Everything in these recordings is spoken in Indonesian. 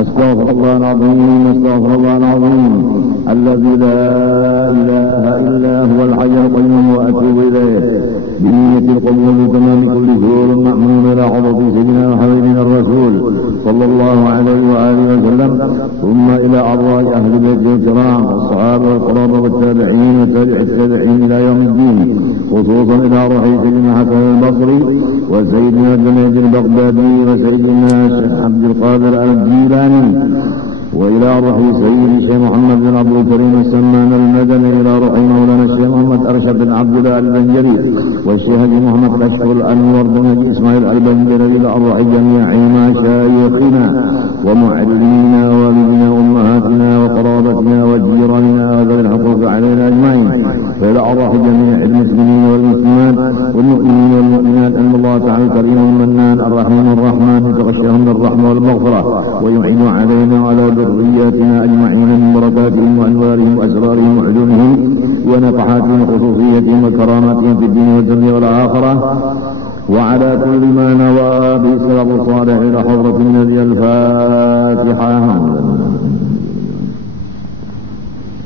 أستغفر الله العظيم أستغفر الله العظيم الذي لا إله إلا هو الحي القيوم وأتوب إليه بنية القبول تمام كل شهور مأمون إلى حضرة سيدنا وحبيبنا الرسول صلى الله عليه وآله وسلم ثم إلى أرواح أهل بيته الكرام الصحابة والقرابة والتابعين وتابع التابعين إلى يوم الدين خصوصا إلى روح سيدنا حسن البصري وسيدنا جنيد البغدادي وسيدنا الشيخ عبد القادر الجيلاني وإلى روح سيد الشيخ محمد بن عبد الكريم السمان المدني إلى روح مولانا الشيخ محمد أرشد بن عبد الله البنجري والشيخ محمد كشف الأنور بن إسماعيل البنجري إلى روح جميع مشايخنا ومعلمينا ووالدنا وأمهاتنا وقرابتنا وجيراننا وذوي الحقوق علينا أجمعين وإلى أرواح جميع المسلمين والمسلمات والمؤمنين والمؤمنات أن الله تعالى الكريم المنان الرحيم الرحمن يتغشاهم بالرحمة والمغفرة ويعين علينا وعلى ذرياتنا أجمعين من بركاتهم وأنوارهم وأسرارهم وعلومهم ونفحاتهم وخصوصيتهم وكراماتهم في الدين والدنيا والآخرة وعلى كل ما نوى به السلف الصالح إلى حضرة النبي الفاتحة.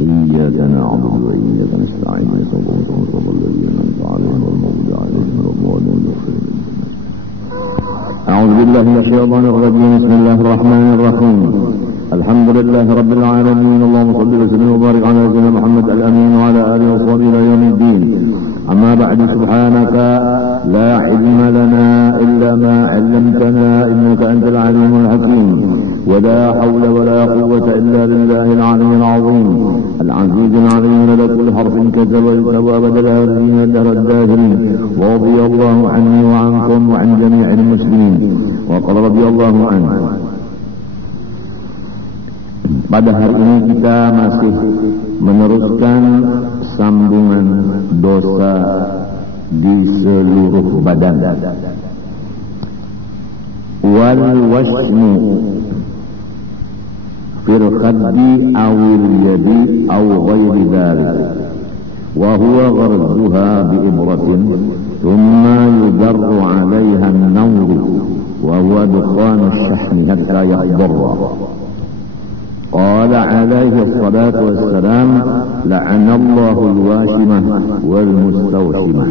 إياك نعبد وإياك نستعين صراط الذين أنعمت عليهم غير المغضوب عليهم ولا الضالين. أعوذ بالله من الشيطان الرجيم. بسم الله الرحمن الرحيم. الحمد لله رب العالمين. اللهم صل وسلم وبارك على سيدنا محمد الأمين وعلى آله وصحبه إلى يوم الدين. أما بعد سبحانك لا علم لنا إلا ما علمتنا إنك أنت العليم الحكيم ولا حول ولا قوة إلا بالله العلي العظيم العزيز العليم لدى كل حرف كتب ويكتب أبد الآخرين دهر الداخلين. ورضي الله عني وعنكم وعن جميع المسلمين وقال رضي الله عنه. Pada hari ini kita masih meneruskan sambungan dosa di seluruh badan. Wal wasmu fil khaddi awil yadi aw ghairi dhalik wa huwa gharzuha bi ibratin thumma yudarru 'alayha an-nawr wa huwa dukhanu ash-shahmi hatta yahdharra. قال عليه الصلاة والسلام لعن الله الواشمة والمستوشمة,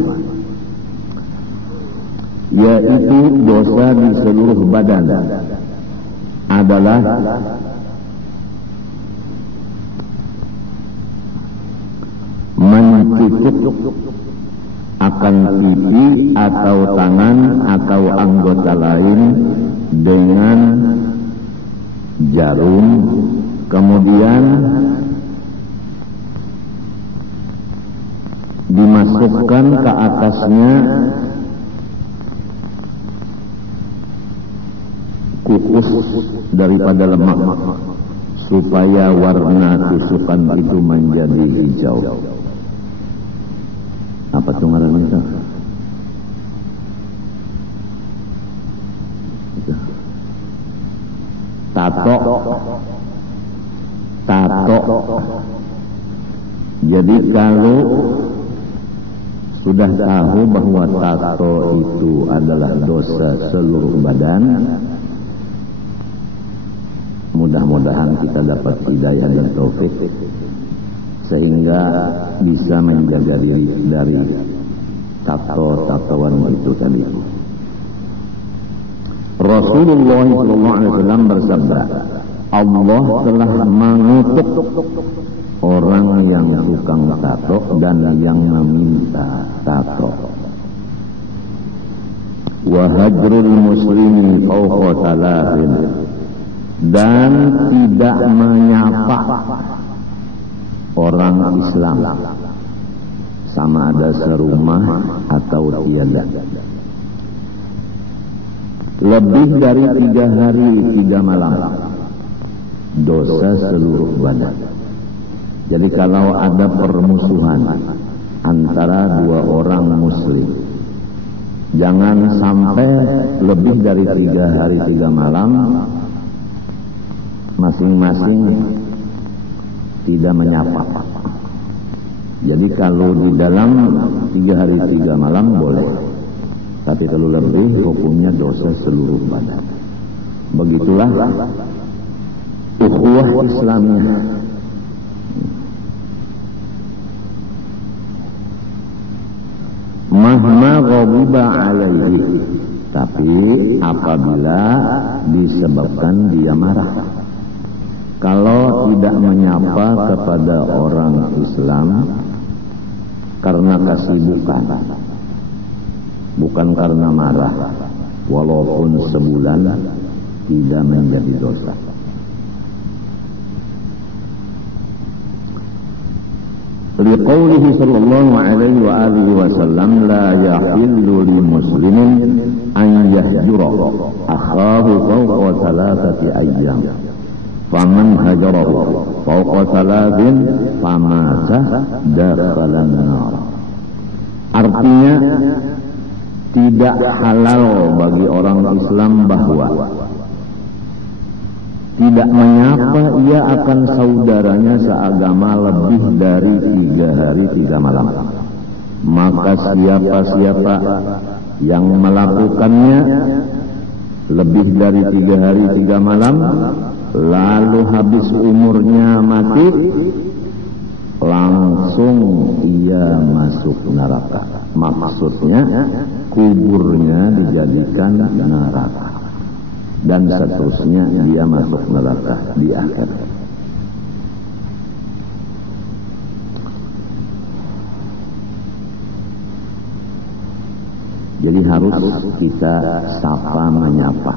yaitu dosa di seluruh badan adalah mencucuk akan pipi atau tangan atau anggota lain dengan jarum, kemudian dimasukkan ke atasnya kukus daripada lemak supaya warna tusukan itu menjadi hijau. Apa tuh ngarannya itu? Tato. Jadi kalau sudah tahu bahwa tato itu adalah dosa seluruh badan, mudah-mudahan kita dapat hidayah dan taufik sehingga bisa menjaga diri dari tato-tatoan itu tadi. Rasulullah SAW bersabda, Allah telah mengutuk orang yang tukang tato dan yang meminta tato. Wa hajrul muslimi fawqa thalathin, dan tidak menyapa orang Islam sama ada serumah atau tiada lebih dari 3 hari 3 malam, dosa seluruh badan. Jadi kalau ada permusuhan antara 2 orang muslim, jangan sampai lebih dari 3 hari 3 malam masing-masing tidak menyapa. Jadi kalau di dalam 3 hari 3 malam boleh, tapi kalau lebih hukumnya dosa seluruh badan. Begitulah ukhuwah Islamiyah. Mahma ghadiba alaihi, tapi apabila disebabkan dia marah. Kalau tidak menyapa kepada orang Islam karena kesibukan, bukan karena marah, walaupun sebulan tidak menjadi dosa. Liqaulihi sallallahu alaihi wa alihi wasallam, la yahillu li muslimin an yahjura akhahu fawqa thalathati ayyam, faman hajarahu fawqa thalathin famata dakhalan nar. Artinya tidak halal bagi orang Islam bahwa tidak menyapa ia akan saudaranya seagama lebih dari 3 hari 3 malam. Maka siapa-siapa yang melakukannya lebih dari 3 hari 3 malam, lalu habis umurnya mati, langsung ia masuk neraka. Maksudnya kuburnya dijadikan neraka, dan seterusnya dia masuk neraka di akhir. Jadi harus kita sapa menyapa.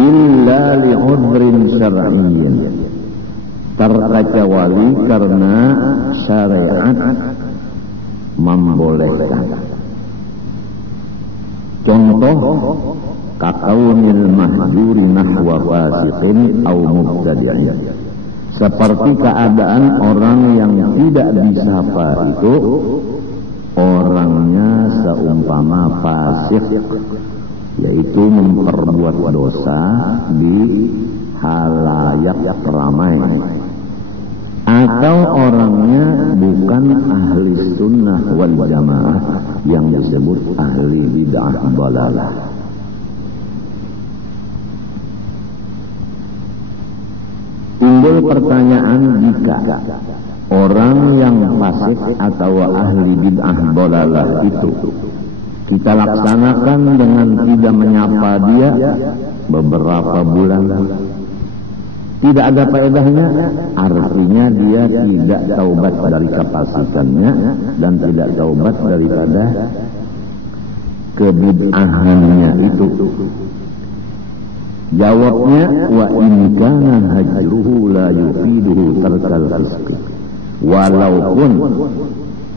Illa li'udrin syar'iyyin, terkecuali karena syariat membolehkan. Contoh, kakaunil mahjuri nahwa fasiqin au mubtadi'in, seperti keadaan orang yang tidak disapa itu orangnya seumpama fasik, yaitu memperbuat dosa di halayak ramai, atau orangnya bukan ahli sunnah wal jamaah yang disebut ahli bid'ah dalalah. Timbul pertanyaan, jika orang yang fasik atau ahli bid'ah dalalah itu kita laksanakan dengan tidak menyapa dia beberapa bulan, tidak ada faedahnya, artinya dia tidak taubat dari kefasikannya dan tidak taubat daripada kebid'ahannya itu. Jawabnya, wa in kana hajruhu la yufiduhu tarkal fisq, walaupun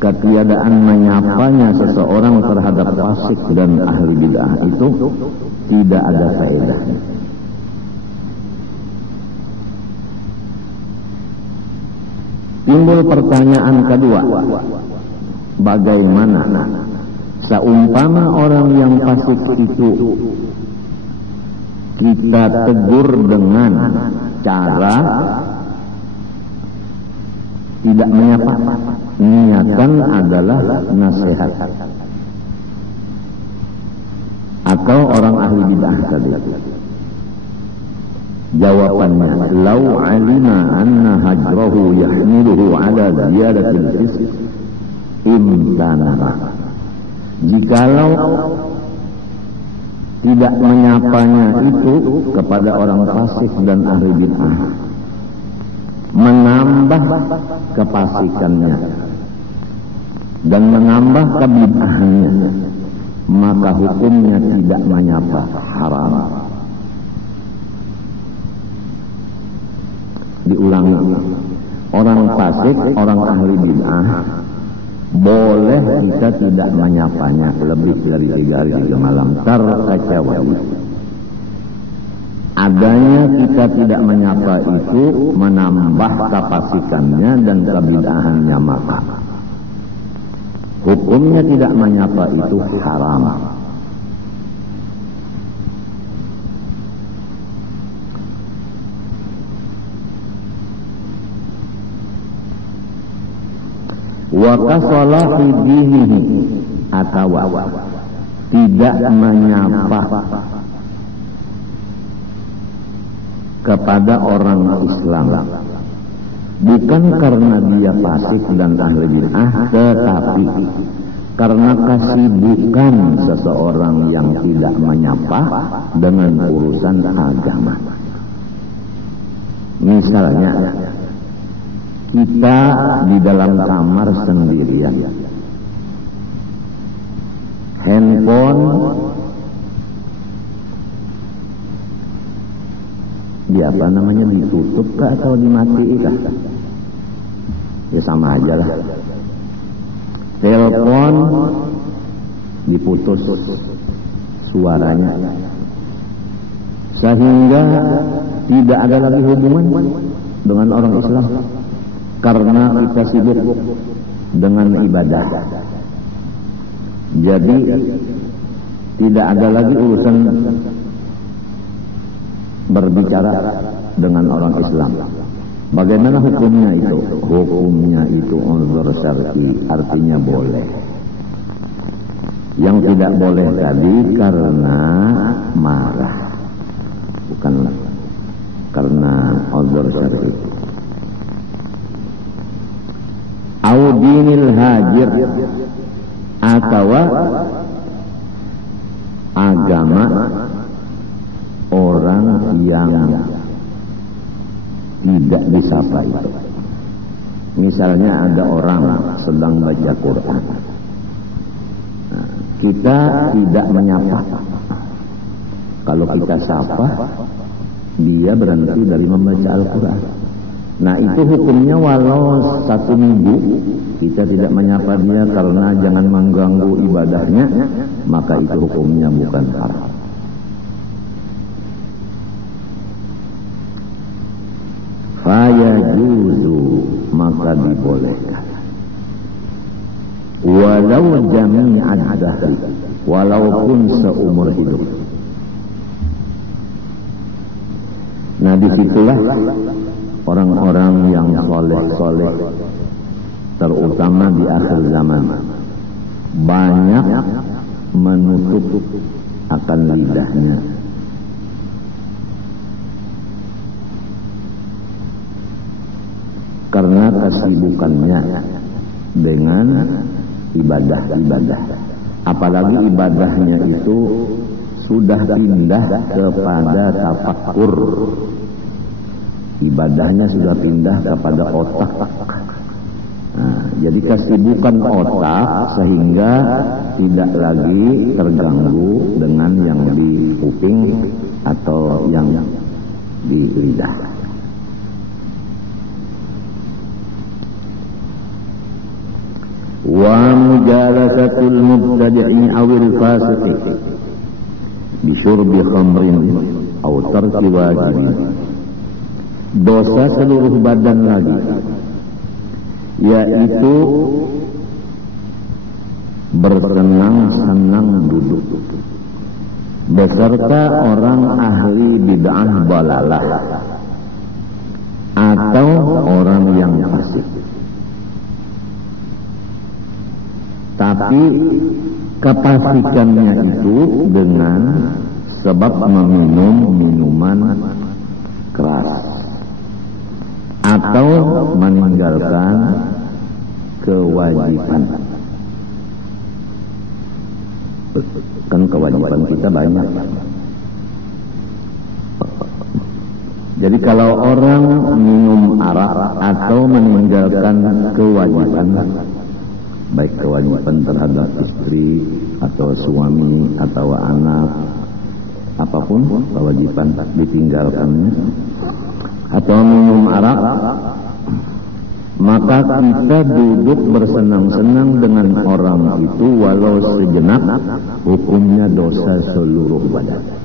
ketiadaan menyapanya seseorang terhadap fasik dan ahli bid'ah itu tidak ada faedahnya. Timbul pertanyaan kedua, bagaimana seumpama orang yang fasik itu kita tegur dengan cara tidak menyapa, niatan adalah nasihat, atau orang ahli bid'ah tadi? Jawabannya, lau alima anna hajrahu yahmiluhu ala ziyadatil fisq imtanara. Jikalau tidak menyapanya itu kepada orang fasik dan ahli bid'ah menambah kefasikannya dan menambah kebid'ahannya, maka hukumnya tidak menyapa haram. Diulangi, orang fasik, orang ahli bid'ah boleh kita tidak menyapanya lebih dari 3 hari 3 malam, terkecuali adanya kita tidak menyapa itu menambah kefasikannya dan kebid'ahannya, maka hukumnya tidak menyapa itu haram. wa kasalahi dinihi, atau tidak menyapa kepada orang Islam, bukan karena dia fasik dan ahli bid'ah, tetapi karena kesibukan seseorang yang tidak menyapa dengan urusan agama. Misalnya kita di dalam kamar sendirian, handphone ditutup kah atau dimatiin kah? Ya sama aja lah. Telepon diputus suaranya, sehingga tidak ada lagi hubungan dengan orang Islam karena kita sibuk dengan ibadah. Jadi tidak ada lagi urusan berbicara dengan orang Islam. Bagaimana hukumnya itu? Hukumnya itu uzur syar'i, artinya boleh. Yang tidak boleh tadi karena marah, bukan karena uzur syar'i. Au dinil hajir, atau agama orang yang tidak disapa itu. Misalnya ada orang sedang baca Quran, nah, kita tidak menyapa. Kalau kita sapa, dia berhenti dari membaca Al-Quran. Nah, itu hukumnya walau 1 minggu kita tidak menyapa dia karena jangan mengganggu ibadahnya, maka itu hukumnya bukan haram. Fayajuzu, maka dibolehkan. Walau jami'ad dahri, walaupun seumur hidup. Nah, disitulah orang-orang yang soleh-soleh, terutama di akhir zaman, banyak menutup akan lidahnya. Karena kesibukannya dengan ibadah-ibadah. Apalagi ibadahnya itu sudah pindah kepada tafakkur. Ibadahnya sudah pindah kepada otak. Nah, jadi kesibukan otak sehingga tidak lagi terganggu dengan yang di kuping atau yang di lidah. Wa mujalasatul mubtadi'i awil fasiqi bisyurbi khamrin aw tarki wajibin. Dosa seluruh badan lagi, yaitu bersenang-senang duduk beserta orang ahli bid'ah balalah atau orang yang fasik. Tapi kefasikannya itu dengan sebab meminum minuman keras atau meninggalkan kewajiban. Kan kewajiban kita banyak. Jadi kalau orang minum arak atau meninggalkan kewajiban, baik kewajiban terhadap istri atau suami atau anak, apapun kewajiban ditinggalkannya, atau minum arak, maka kita duduk bersenang-senang dengan orang itu walau sejenak, hukumnya dosa seluruh badan.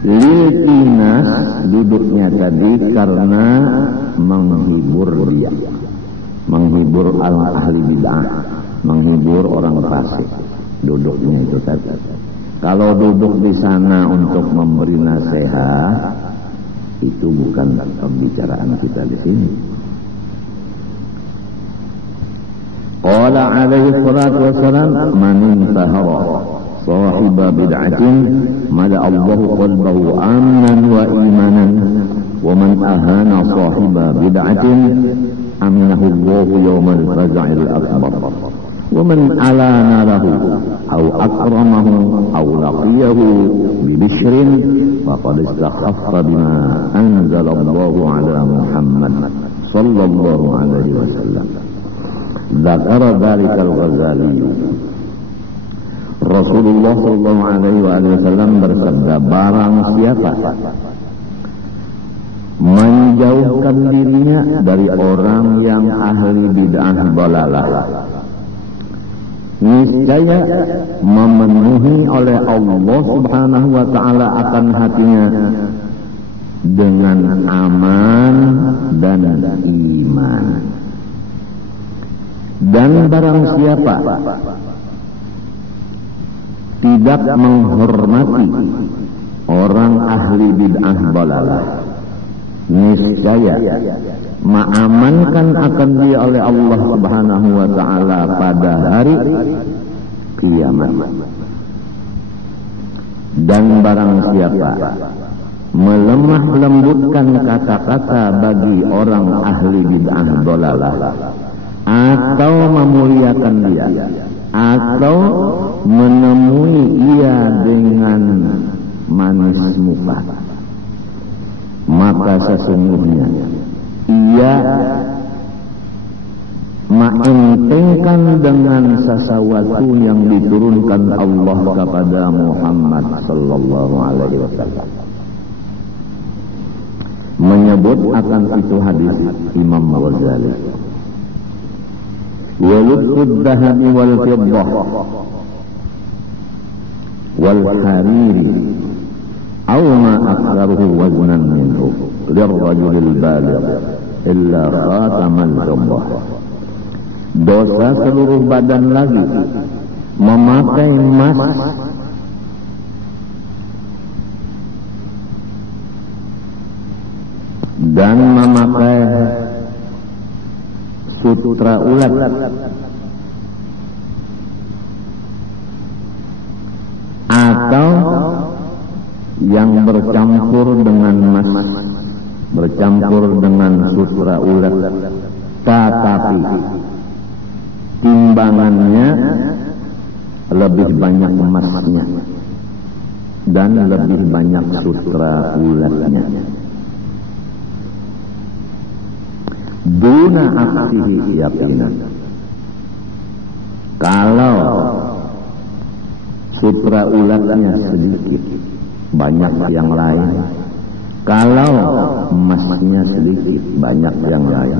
Litinas, duduknya tadi karena menghibur dia, menghibur ahli bid'ah, menghibur orang fasik. Duduknya itu tadi Kalau duduk di sana untuk memberi nasihat, itu bukan pembicaraan kita di sini. Qala alaihi salatu wassalam, man intahara sahiba bid'atin mala Allahu qalbahu amnan wa imanan, wa man ahana sahiba bid'atin aminahu Allahu yawmal faza'il akbar, wa man alana lahu aw akramahu aw laqiyahu bi bishrin faqad istakhaffa bima anzala Allahu ala Muhammad sallallahu alaihi wasallam. Dzakara dzalika al-Ghazali. Rasulullah sallallahu alaihi wasallam bersabda, barang siapa menjauhkan dirinya dari orang yang ahli bid'ah dalalah, niscaya memenuhi oleh Allah Subhanahu wa taala akan hatinya dengan aman dan iman. Dan barang siapa tidak menghormati orang ahli bid'ah dalalah, niscaya mengamankan akan dia oleh Allah Subhanahu wa taala pada hari kiamat. Dan barang siapa melemah lembutkan kata-kata bagi orang ahli bid'ah dalalah, atau memuliakan dia, atau menemui ia dengan manis muka, maka sesungguhnya ia mengentengkan dengan sesuatu yang diturunkan Allah kepada Muhammad sallallahu alaihi wasallam. Menyebut akan itu hadis Imam Ghazali. Walubtud dhahabi wal fiddah wal hariri aw ma aktharuhu waznan minhu lirrajulil baligh illa khatamal fiddah. Dosa seluruh badan lagi memakai emas dan memakai sutra ulat atau yang bercampur dengan emas, bercampur dengan sutra ulat, tetapi timbangannya lebih banyak emasnya dan lebih banyak sutra ulatnya. Duna aksihi yaqinan. Kalau sutra ulatnya sedikit, banyak yang lain. Kalau emasnya sedikit, banyak yang lain.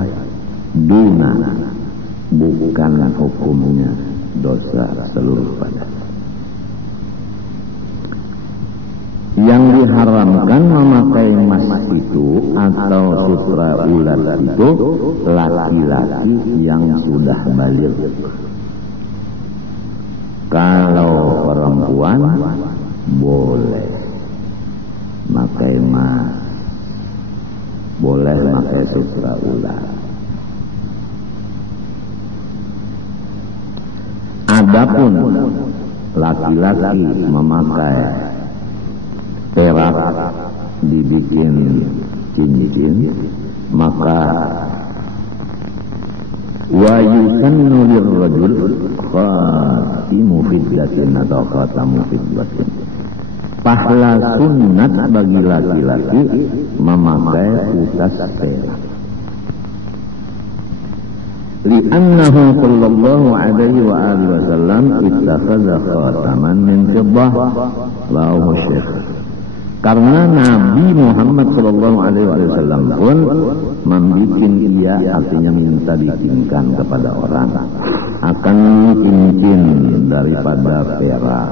Duna, bukan hukumnya dosa seluruh badan. Yang diharamkan memakai emas itu atau sutra ulat itu laki-laki yang sudah baligh. Kalau perempuan boleh pakai emas, boleh pakai sutra ulat. Adapun laki-laki memakai perak dibikin cincin, maka wa yusannu lirrajul khatimu fiddatin atau khatamu fiddatin. Pahala sunat bagi laki-laki memakai utas perak. Li'annahu sallallahu alaihi wa alihi wasallam ittakhadha khataman min fiddah lahu syekh. Karena Nabi Muhammad sallallahu alaihi wasallam pun membikin ia, artinya minta dibikinkan kepada orang, akan cincin daripada perak.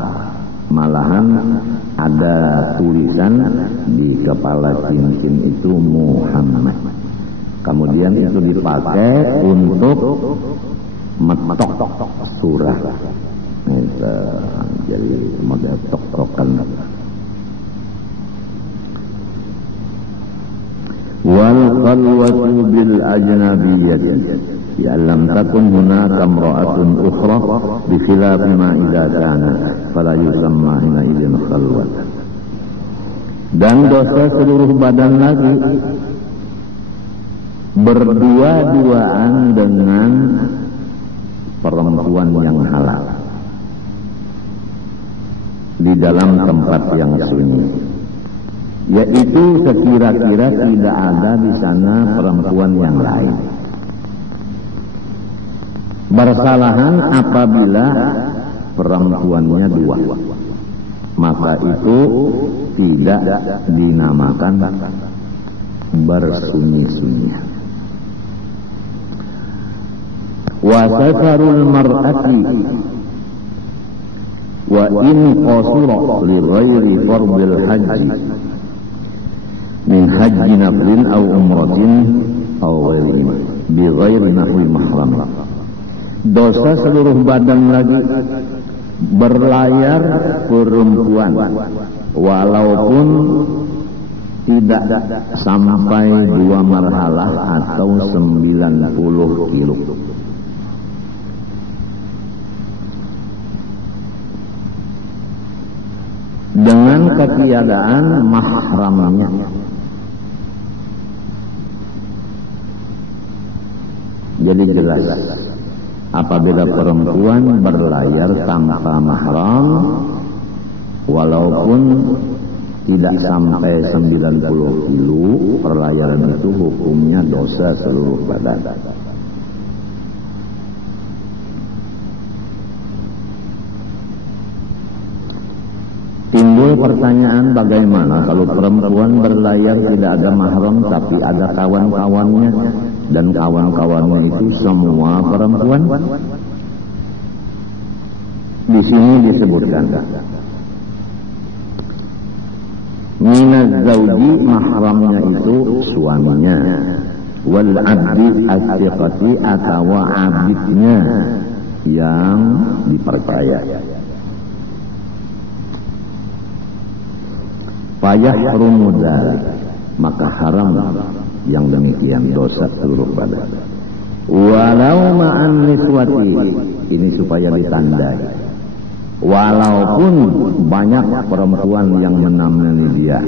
Malahan ada tulisan di kepala cincin itu Muhammad. Kemudian itu dipakai untuk metok surah. Jadi model tok-tok khalwatu bil ajnabiyyati ya lam takun hunaka imra'atun ukhra bi khilafi ma idza kana fala yusamma hina idzin khalwat. Dan dosa seluruh badan lagi berdua-duaan dengan perempuan yang halal di dalam tempat yang sunyi, yaitu sekira-kira tidak ada di sana perempuan yang lain. Bersalahan apabila perempuannya dua, maka itu tidak dinamakan bersunyi-sunyi. Wa safarul mar'ati wa in qasura li ghairi fardil haji min haji naflin aw umratin aw ghairihima bi ghairi nahwi mahram. Dosa seluruh badan lagi berlayar perempuan walaupun tidak sampai 2 marhalah atau 90 kilo. Dengan ketiadaan mahramnya. Jadi jelas apabila perempuan berlayar tanpa mahram walaupun tidak sampai 90 kilo, perlayaran itu hukumnya dosa seluruh badan. Timbul pertanyaan, bagaimana kalau perempuan berlayar tidak ada mahram tapi ada kawan-kawannya, dan kawan-kawannya itu semua perempuan? Di sini disebutkan minaz zauji, mahramnya itu suaminya, wal abdi as-siqati atau abidnya yang dipercaya. Fayahrumu dzalik, maka haram yang demikian, dosa seluruh badan. Walau ma'an niswati, ini supaya ditandai, walaupun banyak perempuan yang menemani dia.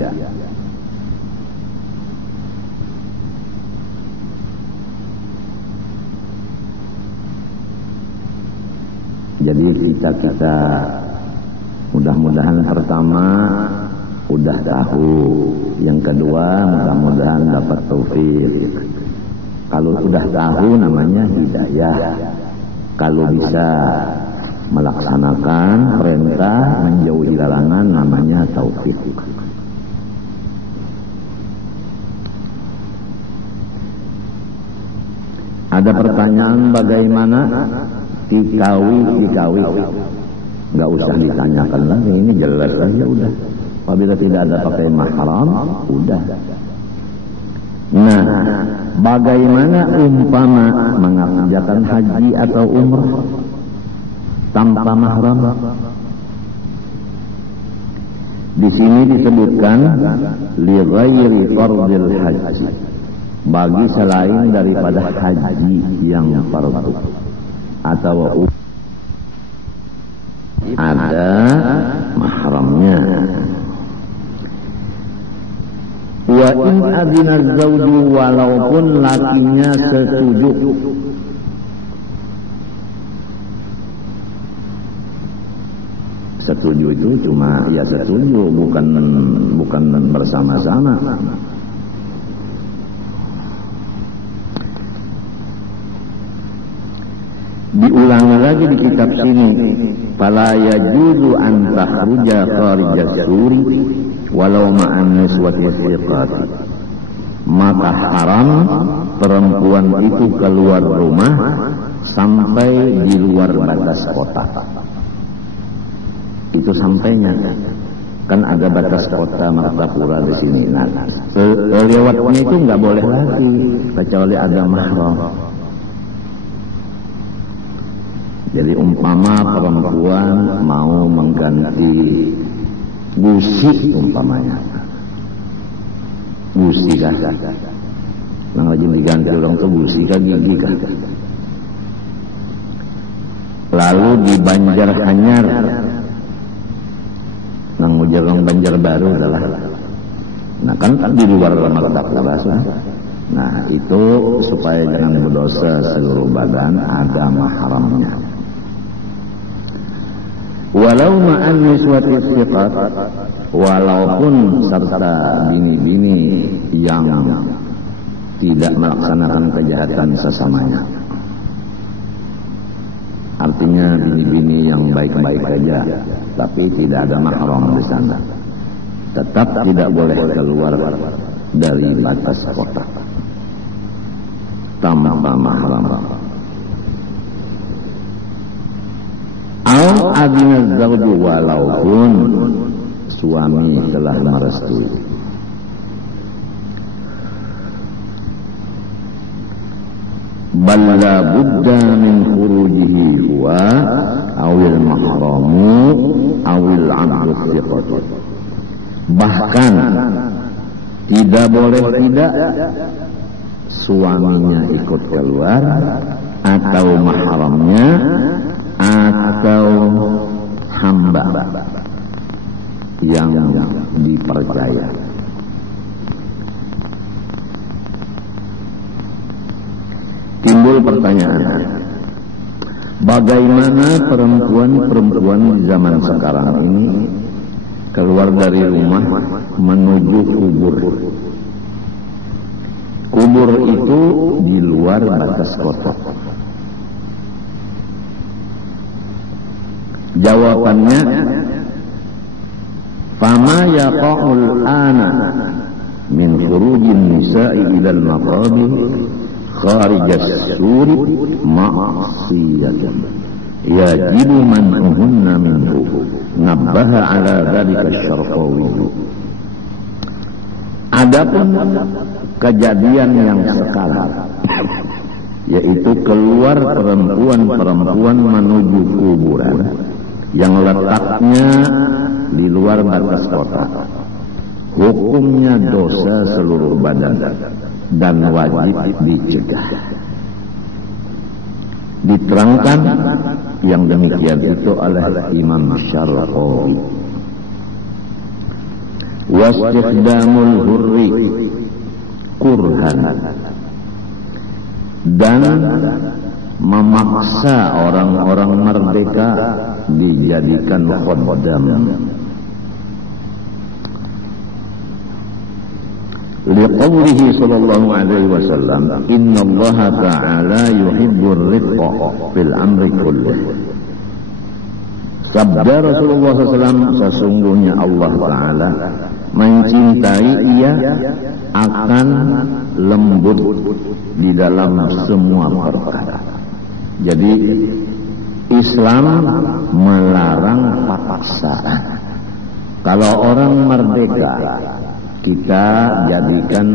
Jadi kita mudah-mudahan pertama udah tahu, yang kedua mudah-mudahan dapat taufik. Kalau sudah tahu namanya hidayah, kalau bisa melaksanakan perintah menjauhi larangan namanya taufik. Ada pertanyaan, bagaimana kikawi? Nggak usah ditanyakan lagi, ini jelas aja udah. Apabila tidak ada pakai mahram, udah. Nah, bagaimana umpama mengerjakan haji atau umrah tanpa mahram? Di sini disebutkan li ghairi fardil haji, bagi selain daripada haji yang fardu atau ada mahramnya. Wa in adzina zauju, walaupun lakinya setuju. Setuju itu cuma ya setuju, bukan bersama-sama. Diulang lagi di kitab sini, fala yajuzu an takhruja kharijas suri walau ma'an niswati siqati, maka haram perempuan itu keluar rumah sampai di luar batas kota. Itu sampainya kan ada batas kota Martapura di sini. Nah, lewatnya itu nggak boleh lagi kecuali ada mahram. Jadi umpama perempuan mau mengganti gusi, umpamanya gusi kan, Nang rajin diganti orang tuh busi kah gigi kah. Lalu di Banjarhanyar, nang Mujarong Banjarbaru adalah, nah kan di luar Mardak Bahasa. Nah itu supaya jangan berdosa seluruh badan, ada mahramnya. Walau ma'an niswati siqat, walaupun serta bini-bini yang tidak melaksanakan kejahatan sesamanya. Artinya bini-bini yang baik-baik saja, tapi tidak ada mahram di sana. Tetap tidak boleh keluar dari batas kota tanpa mahram. Au adina zawju, walaupun suami telah merestui. Balla budda min khurujihi huwa awil mahramu awil abdu thiqatu. Bahkan tidak boleh tidak suaminya ikut keluar, atau mahramnya, atau hamba yang dipercaya. Timbul pertanyaan, bagaimana perempuan-perempuan di zaman sekarang ini keluar dari rumah menuju kubur? Kubur itu di luar batas kota. Jawabannya, fama yaqa'ul ana min khurujin nisa'i ilal maqabir kharijas suri ma'siyatan yajibu man'uhunna minhu, nabbaha ala dhalika syarqawi. Adapun kejadian yang sekarang, yaitu keluar perempuan-perempuan menuju kuburan yang letaknya di luar batas kota, hukumnya dosa seluruh badan dan wajib dicegah. Diterangkan yang demikian itu oleh Imam Syarqawi. Wastikhdamul hurri kurhan, dan memaksa orang-orang merdeka dijadikan khaddam. Liqaulihi sallallahu alaihi wasallam, innallaha ta'ala yuhibbur rifqa fil amri kullih. Sabda Rasulullah SAW, sesungguhnya Allah Ta'ala mencintai, ia akan lembut di dalam semua perkara. Jadi Islam melarang paksaan. Kalau orang merdeka kita jadikan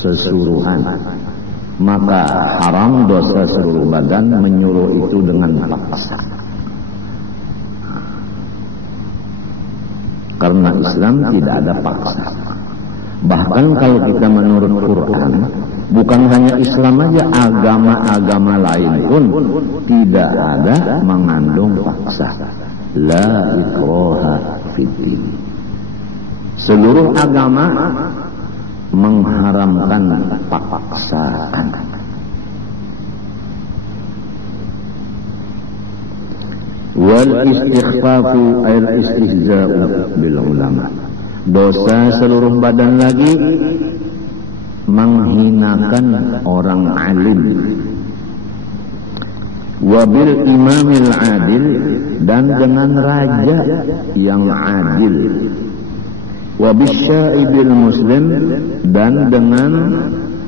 sesuruhan, maka haram dosa seluruh badan menyuruh itu dengan paksa. Karena Islam tidak ada paksa. Bahkan kalau kita menurut Quran, bukan hanya Islam aja, agama-agama lain pun tidak ada mengandung paksa. La ikraha fiddin. Seluruh agama mengharamkan paksaan. Wal istighfafu al istihza'u bil ulama. Dosa seluruh badan lagi menghinakan orang alim. Wabil imamil adil, dan dengan raja yang adil. Wabisyaibil muslim, dan dengan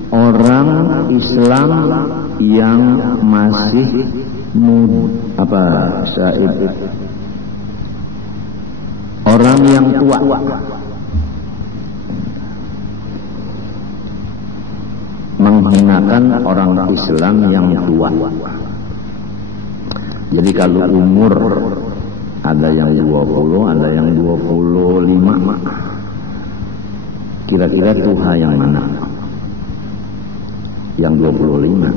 orang Islam yang masih syaib, orang yang tua. Menghinakan orang Islam yang tua. Jadi kalau umur ada yang 20, ada yang 25, kira-kira tuha yang mana? yang 25.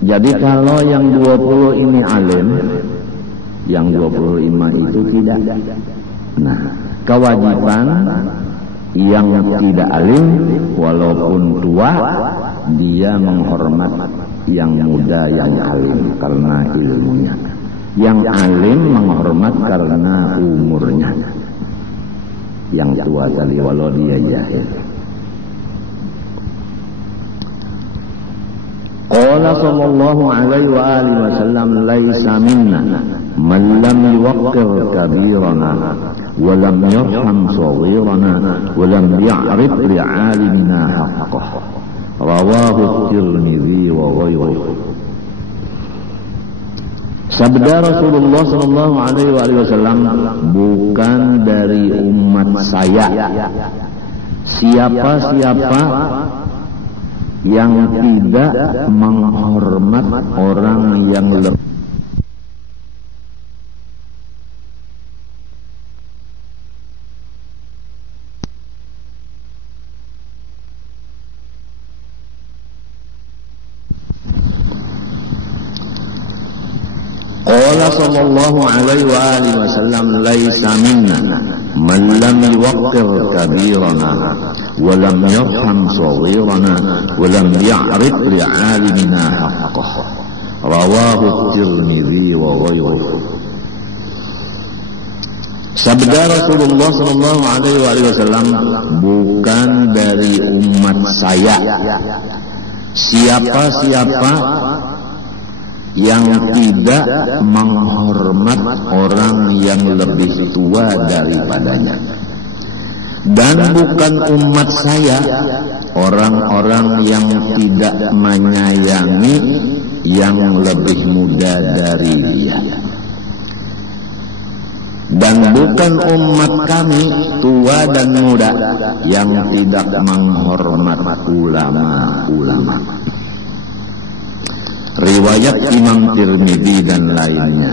Jadi kalau yang 20 ini alim, yang 25 itu tidak. Nah, kewajiban yang tidak alim walaupun tua, dia menghormat yang muda yang alim karena ilmunya. Yang alim menghormat karena umurnya. Yang tua tadi walau dia jahil. Qala sallallahu alaihi wa alihi wasallam laisa minna man lam yuwaqqir kabirana wa lam yarham saghirana wa lam ya'rif li'alimina haqqah. Rawahu Tirmidzi wa ghairuhu. Sabda Rasulullah sallallahu alaihi wasallam, bukan dari umat saya siapa-siapa yang tidak menghormat orang yang lebih Qala sallallahu alaihi wa alihi wasallam laisa minna man lam yuwaqqir kabirana wa lam yarham saghirana wa lam ya'rif li'alimina haqqah. Rawahu Tirmidzi wa ghairuhu. Sabda Rasulullah sallallahu alaihi wasallam, bukan dari umat saya siapa-siapa yang tidak menghormat orang yang lebih tua daripadanya, dan bukan umat saya orang-orang yang tidak menyayangi yang lebih muda dari dia, dan bukan umat kami tua dan muda yang tidak menghormat ulama-ulama. Riwayat Imam Tirmidzi dan lainnya.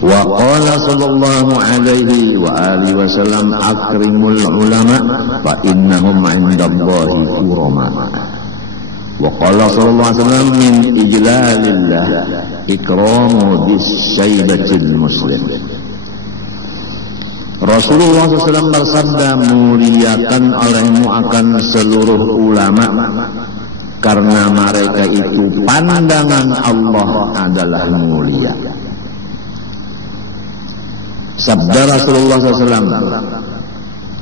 Wa qala sallallahu alaihi wa alihi wasallam akrimul ulama fa innahum 'indallahi kurama. Wa qala sallallahu alaihi wasallam min ijlalillah ikramu bisyaibatil muslim. Rasulullah SAW bersabda, muliakan olehmu akan seluruh ulama, karena mereka itu pandangan Allah adalah mulia. Sabda Rasulullah SAW,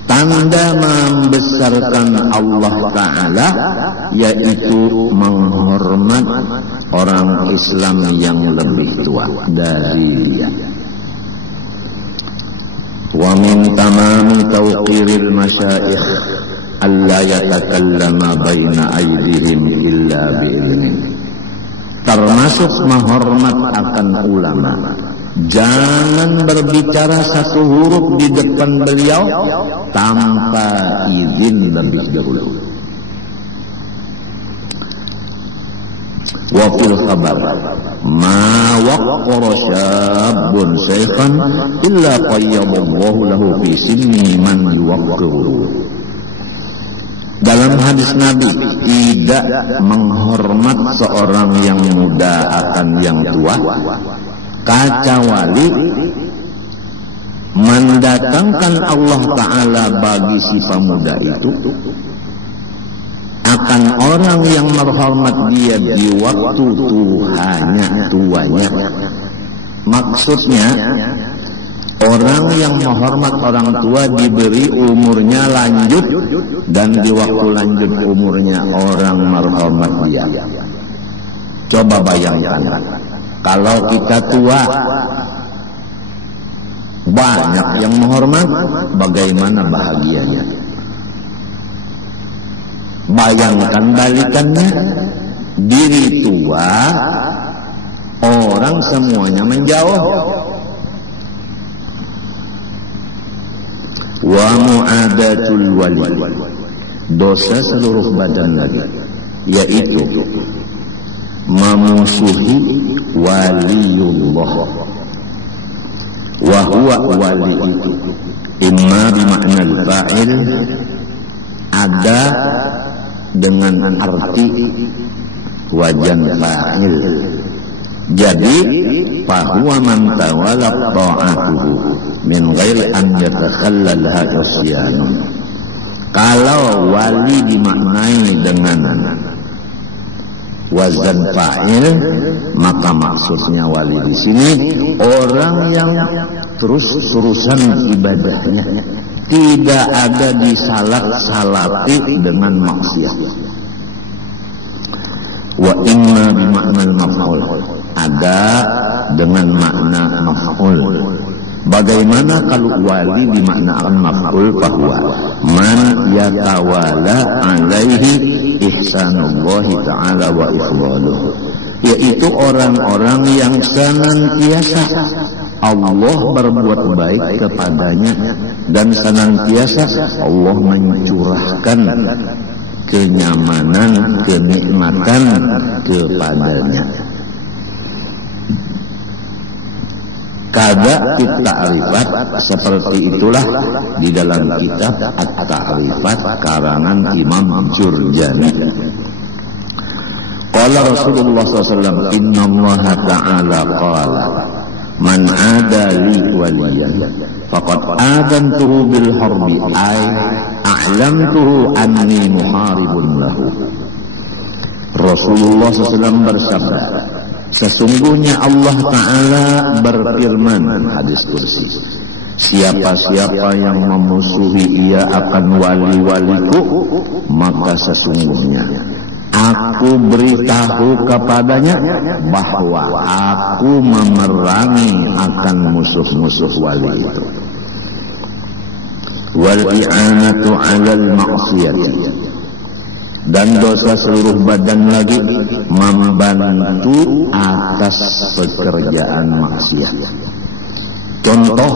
tanda membesarkan Allah Ta'ala yaitu menghormat orang Islam yang lebih tua dari dia. Wa min tamami tawqiril masyayikh alla yatakallama baina aydihim illa bi'ilmi. Termasuk menghormat akan ulama, jangan berbicara satu huruf di depan beliau tanpa izin lebih dahulu. Wa fil khabar ma waqqara syabun shaykhan illa qayyadallahu lahu fi sinni man yuwaqqiru. Dalam hadis Nabi, tidak menghormat seorang yang muda akan yang tua kecuali mendatangkan Allah Ta'ala bagi si pemuda itu akan orang yang menghormat dia di waktu tuanya. Maksudnya, orang yang menghormat orang tua diberi umurnya lanjut, dan di waktu lanjut umurnya orang menghormat dia. Coba bayangkan, kalau kita tua banyak yang menghormat, bagaimana bahagianya. Bayangkan balikannya, diri tua, orang semuanya menjauh. Wa mu'adatul wali, dosa seluruh badan lagi, yaitu memusuhi waliullah. Wa huwa wali itu imma bimakna al-fa'il ada dengan arti wajan fa'il. Jadi fahuwa man tawalla ta'atuhu min ghairi an yatakhallaha isyanun. Kalau wali dimaknai dengan wazan fa'il, maka maksudnya wali di sini orang yang terus-terusan ibadahnya, tidak ada disalah-salahi dengan maksiat. Wa imma bimakna al-maf'ul, ada dengan makna maf'ul. Bagaimana kalau wali bimakna maf'ul? Bahwa man yatawala alaihi ihsanullahi ta'ala wa ifdaluh, yaitu orang-orang yang senantiasa Allah berbuat baik kepadanya dan senantiasa Allah mencurahkan kenyamanan, kenikmatan kepadanya. Kada at-ta'rifat, seperti itulah di dalam kitab At-Ta'rifat karangan Imam Jurjani. Qala Rasulullah SAW, inna Allah ta'ala qala man ada li waliyan faqad adantuhu bil harbi ay a'lamtuhu anni muharibun lahu. Rasulullah SAW bersabda, sesungguhnya Allah Ta'ala berfirman, hadis kursi, siapa-siapa yang memusuhi ia akan wali-waliku, maka sesungguhnya aku beritahu kepadanya bahwa aku memerangi akan musuh-musuh wali itu. Wal i'anatu 'alal ma'siyati, dan dosa seluruh badan lagi membantu atas pekerjaan maksiat. Contoh,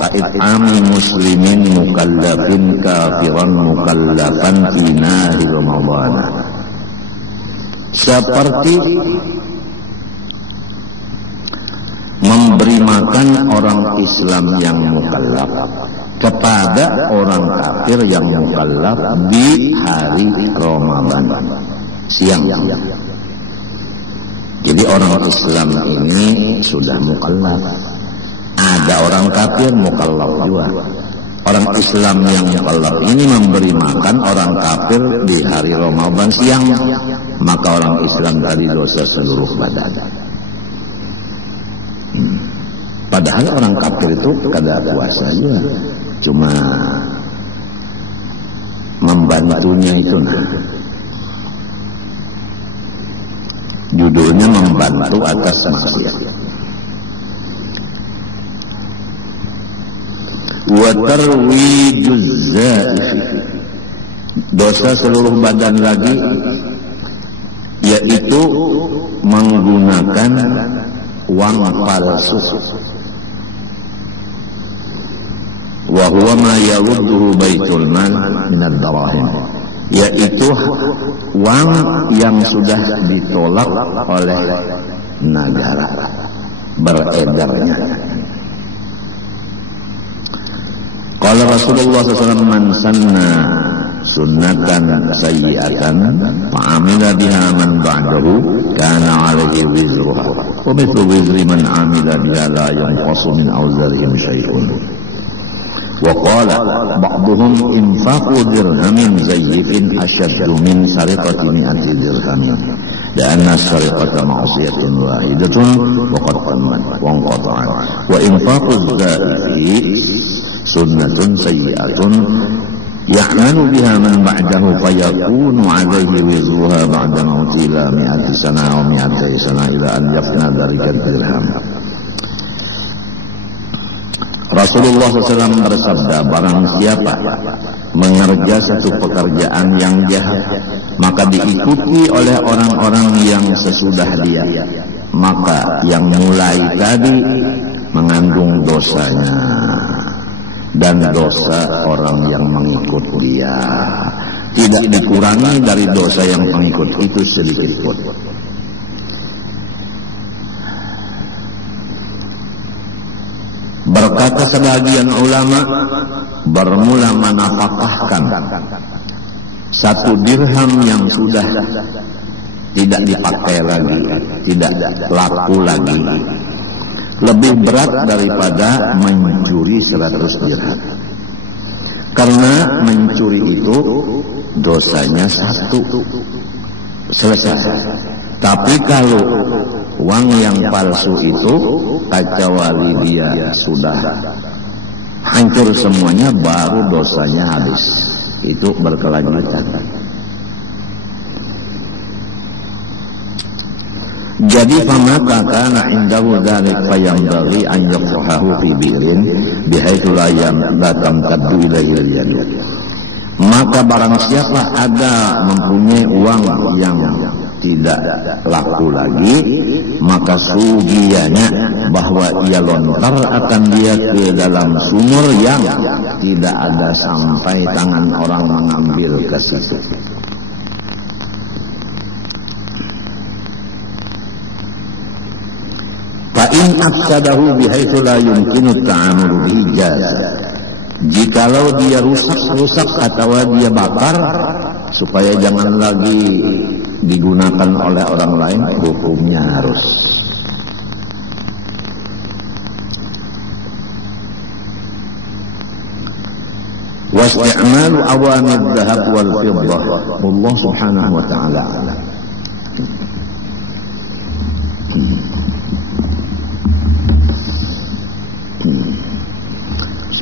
ka'it'ami muslimin mukallafin kafiran mukallafan fi nari Ramadhan, seperti memberi makan orang Islam yang mukallaf kepada orang kafir yang mukallaf di hari Ramadan siang. Jadi orang Islam ini sudah mukallaf, ada orang kafir mukallaf juga. Orang Islam yang mukallaf ini memberi makan orang kafir di hari Ramadan siang, maka orang Islam tadi dosa seluruh badan. Padahal orang kafir itu kada puasa juga, cuma membantunya itu. Nah, judulnya membantu atas maksiat. Wa tarwijuz zaif, dosa seluruh badan lagi, yaitu menggunakan uang palsu. Wa huwa ma yarudduhu baitul mal min ad-darahim, yaitu uang yang sudah ditolak oleh negara beredarnya. Qala Rasulullah SAW, man sanna sunnatan sayyi'atan fa'amila biha man ba'dahu kana 'alaihi wizruha wa mithlu wizri man 'amila biha la yanqusu min awzarihim syai'un. Wa qala ba'duhum infaqu dirhamin zayyifin ashaddu min sariqati mi'ati dirhamin li'anna sariqata ma'siyatun wahidatun wa qad tammat wa inqata'at wa infaqu dzaifi sunnatun sayyi'atun ya'malu biha man ba'dahu fayakunu 'alaihi wizruha ba'da mauti ila mi'ati sana wa mi'ati sana ila an yafna dzalika dirham. Rasulullah SAW bersabda, barang siapa mengerja satu pekerjaan yang jahat, maka diikuti oleh orang-orang yang sesudah dia, maka yang mulai tadi mengandung dosanya dan dosa orang yang mengikut dia, tidak dikurangi dari dosa yang mengikut itu sedikit pun. Berkata sebagian ulama, bermula menafkahkan 1 dirham yang sudah tidak dipakai lagi, tidak laku lagi, lebih berat daripada mencuri 100 dirham. Karena mencuri itu dosanya 1, selesai. Tapi kalau uang yang palsu itu, kecuali dia sudah hancur semuanya, baru dosanya habis. Itu berkelanjutan. Jadi famaka kana indahu dzalik fayambaghi an yaqrahu fi bi'rin bihaitsu la tamtaddu ilaihi al-yad. Maka barang siapa ada mempunyai uang yang tidak laku lagi, maka sugianya bahwa ia lontar akan dia ke dalam sumur yang tidak ada sampai tangan orang mengambil ke situ. Fa'in afsadahu bihaitsu la yumkinu ta'amulu bihi jaz. Jikalau dia rusak atau dia bakar supaya jangan lagi digunakan oleh orang lain, hukumnya harus. Wasti'malu awamid dhahab wal fiddah. Allah subhanahu wa ta'ala.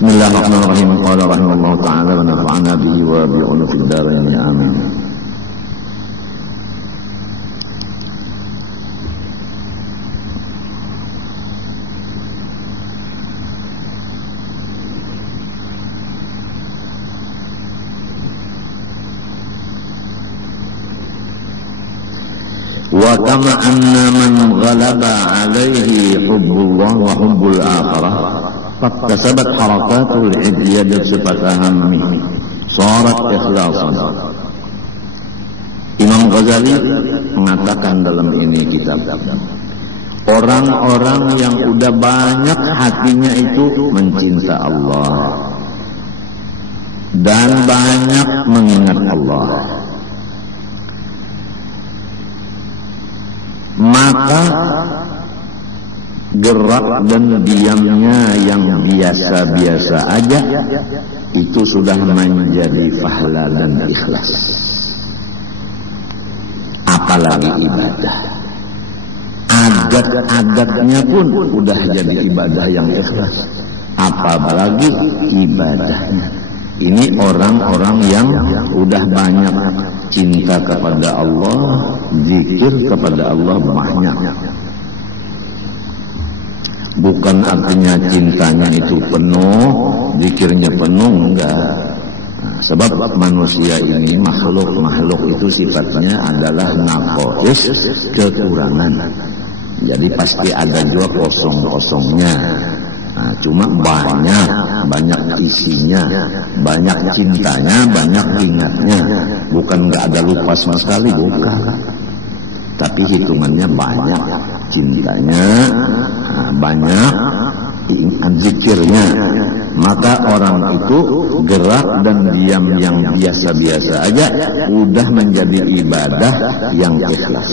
Bismillahirrahmanirrahim. Qala rahimahullah ta'ala wa nafa'ana bihi wa bi'unu fid dharain. Amin. Wa kama anna man ghalaba alaihi hubbullah wa hubbul akhirah faktasabat harakatul hidiyah sifatahan minni sarat ikhlasan. Imam Ghazali mengatakan dalam ini kitab, orang-orang yang udah banyak hatinya itu mencinta Allah dan banyak mengingat Allah, maka gerak dan diamnya yang biasa-biasa aja itu sudah menjadi pahala dan ikhlas. Apalagi ibadah, adat-adatnya pun udah jadi ibadah yang ikhlas, apalagi ibadahnya. Ini orang-orang yang udah banyak cinta kepada Allah, zikir kepada Allah banyak. Bukan artinya cintanya itu penuh, zikirnya penuh, enggak. Sebab manusia ini makhluk itu sifatnya adalah naqais, kekurangan. Jadi pasti ada juga kosong-kosongnya. Nah, cuma banyak isinya, banyak cintanya, banyak ingatnya. Bukan nggak ada lupa sama sekali, bukan. Tapi hitungannya banyak cintanya, banyak zikirnya. Maka orang itu gerak dan diam yang biasa-biasa aja udah menjadi ibadah yang ikhlas.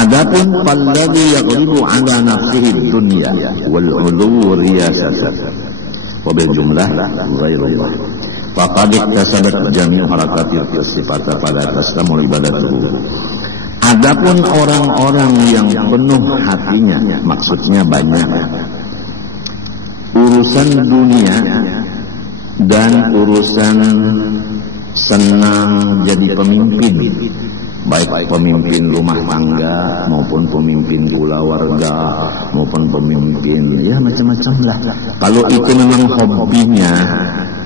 Adapun falladhi yaghlibu ala nafsihi dunya wal 'uluw riyasatan wa bil jumlah ghairullah faqad iktasabat jami' harakatil sifata pada taskamul ibadatuhu. Adapun orang-orang yang penuh hatinya, maksudnya banyak urusan dunia dan urusan senang jadi pemimpin, baik pemimpin rumah tangga maupun pemimpin keluarga maupun pemimpin ya macam-macam lah. Kalau itu memang hobinya,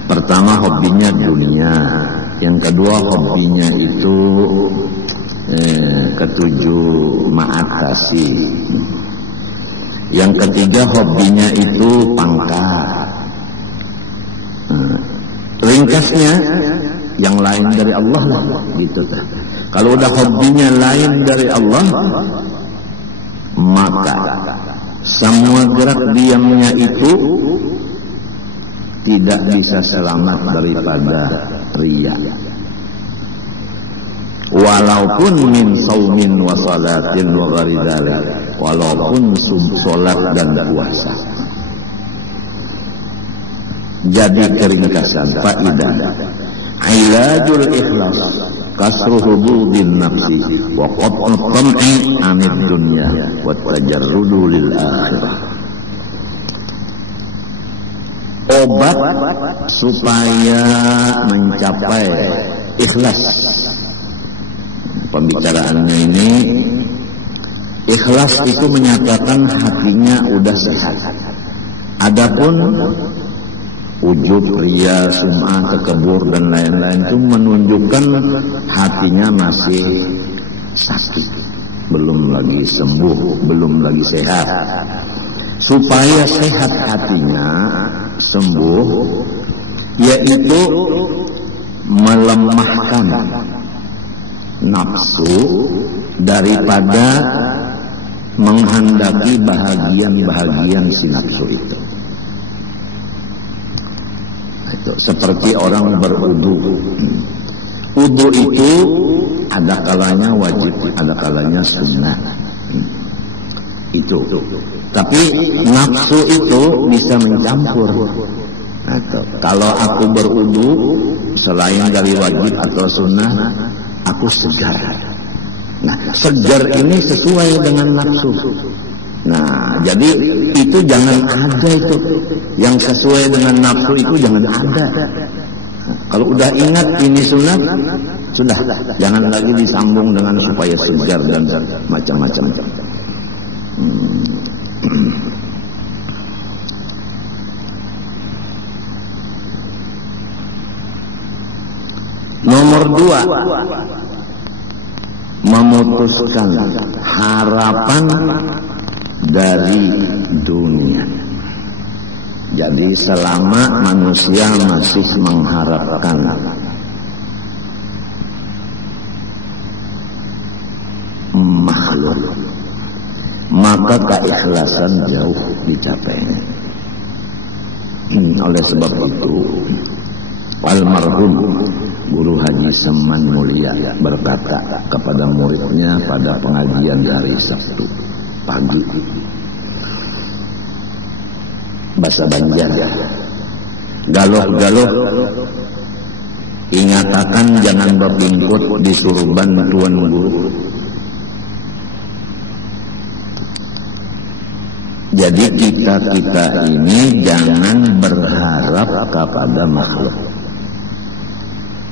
pertama hobinya dunia, yang kedua hobinya itu ketujuh ma'atasi, yang ketiga hobinya itu pangkat. Ringkasnya yang lain dari Allah lah, gitu. Kalau udah hobinya lain dari Allah, maka semua gerak diamnya itu tidak bisa selamat daripada riya. walaupun min saumin wa salatin wa ghairi dzalik, walaupun salat dan puasa. Jadi keringkasan faidah ilajul ikhlas kasru hububin nafsi wa qat'u tam'i anid dunya wa tajarrudu lil akhirah. Obat supaya mencapai ikhlas. Pembicaraannya ini, ikhlas itu menyatakan hatinya udah sehat. Adapun ujub, riya, sum'ah, takabur dan lain-lain itu menunjukkan hatinya masih sakit, belum lagi sembuh, belum lagi sehat. Supaya sehat hatinya, sembuh, yaitu melemahkan nafsu daripada menghendaki bahagian-bahagian si nafsu itu. Seperti orang berwudu. Wudu itu ada kalanya wajib, ada kalanya sunnah. Itu. Tapi nafsu itu bisa mencampur. Kalau aku berwudu selain dari wajib atau sunnah, aku segar. Nah, segar ini sesuai dengan nafsu. Nah, jadi itu jangan ada itu. Yang sesuai dengan nafsu itu jangan ada. Nah, kalau udah ingat ini sunat, sudah. Jangan lagi disambung dengan supaya segar dan macam-macam. Nomor 2, memutuskan harapan dari dunia. Jadi selama manusia masih mengharapkan makhluk, maka keikhlasan jauh dicapainya. Oleh sebab itu, almarhum Guru Haji Seman Mulia berkata kepada muridnya pada pengajian hari Sabtu pagi, bahasa Banjar, galuh-galuh ingatakan jangan berlingkut di surban tuan guru. Jadi kita ini jangan berharap kepada makhluk.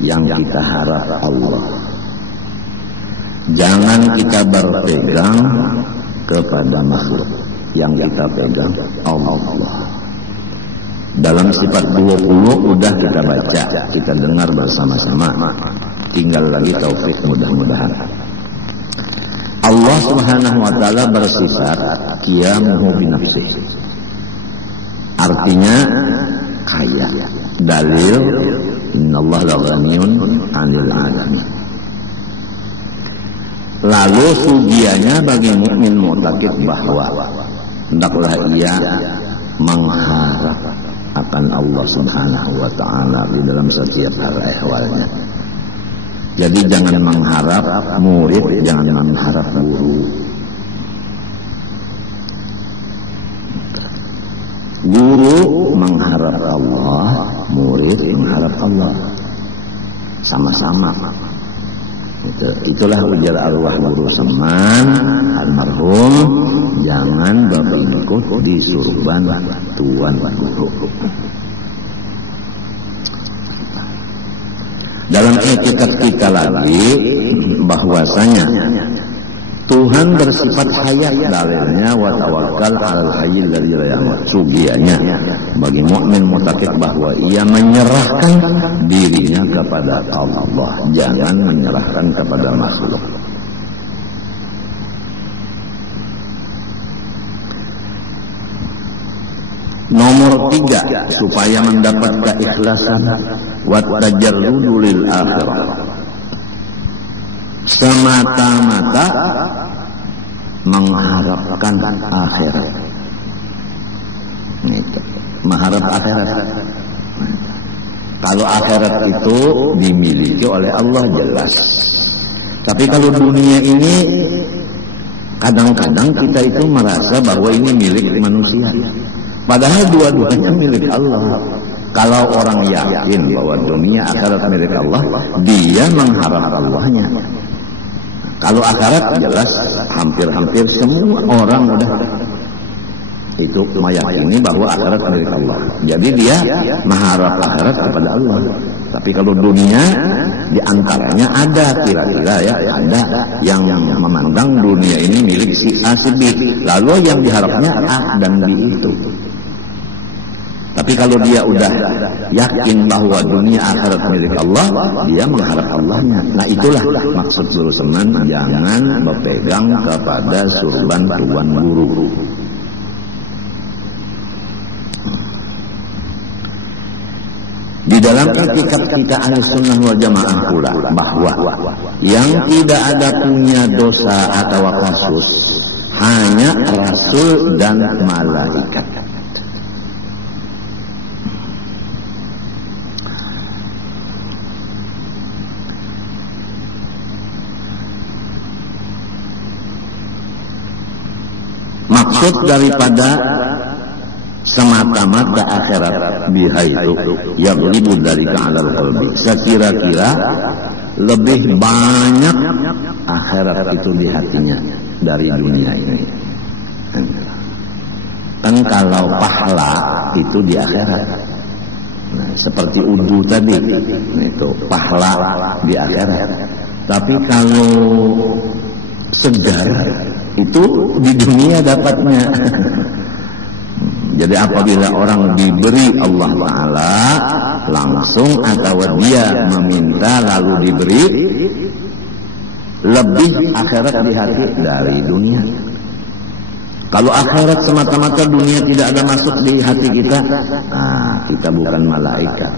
Yang kita harap Allah. Jangan kita berpegang kepada makhluk. Yang kita pegang Allah. Dalam sifat 20 udah kita baca, kita dengar bersama-sama. Tinggal lagi taufik mudah-mudahan. Allah Subhanahu wa taala bersifat qiyamuhu bi nafsihi. Artinya kaya. Dalil innallaha laghaniyun 'anil 'alamin. Lalu sugianya bagi mukmin mu'taqid bahwa hendaklah ia mengharap akan Allah Subhanahu wa taala di dalam setiap hal ehwalnya. Jadi jangan mengharap murid, jangan mengharap guru. Guru mengharap Allah, murid mengharap Allah. Sama-sama. Itulah ujar arwah Guru Seman almarhum, jangan berikut di surban tuan guru. Dalam etikat kita lagi bahwasanya Tuhan bersifat hayat, dalilnya wa tawakkal 'alal hayyil ladzi la yamut. Sugianya bagi mukmin muttaqin bahwa ia menyerahkan dirinya kepada Allah, jangan menyerahkan kepada makhluk. Nomor 3, supaya mendapat keikhlasan wa tajarrudu lil akhirah. Semata-mata mengharapkan akhirat. Mengharap akhirat. Kalau akhirat itu dimiliki oleh Allah jelas. Tapi kalau dunia ini kadang-kadang kita itu merasa bahwa ini milik manusia, padahal dua-duanya milik Allah. Kalau orang yakin bahwa dunia akhirat milik Allah, dia mengharap Allahnya. Kalau akhirat jelas hampir-hampir semua orang udah itu meyakini bahwa akhirat milik Allah. Jadi dia mengharap akhirat kepada Allah. Tapi kalau dunia, diantaranya ada kira-kira ya, ada yang memandang dunia ini milik si A si B. Lalu yang diharapnya A dan B itu. Tapi kalau dia udah yakin bahwa dunia akhirat milik Allah, dia mengharap Allahnya. Nah itulah maksud Guru Seman, jangan berpegang kepada surban tuan guru. Di dalam etikat kita Ahlussunnah wal Jamaah pula bahwa yang tidak ada punya dosa atau kasus hanya Rasul dan malaikat. Maksud daripada semata-mata akhirat bihaitu yaghlibu dzalika 'alal qalbi. Sekira-kira lebih banyak akhirat itu di hatinya dari dunia ini. Kan kalau pahala itu di akhirat. Nah, seperti wudu tadi, itu pahala di akhirat. Tapi kalau segar itu di dunia dapatnya. Jadi apabila orang diberi Allah Ta'ala langsung atau dia meminta lalu diberi, lebih akhirat di hati dari dunia. Kalau akhirat semata-mata dunia tidak ada masuk di hati kita, nah kita bukan malaikat.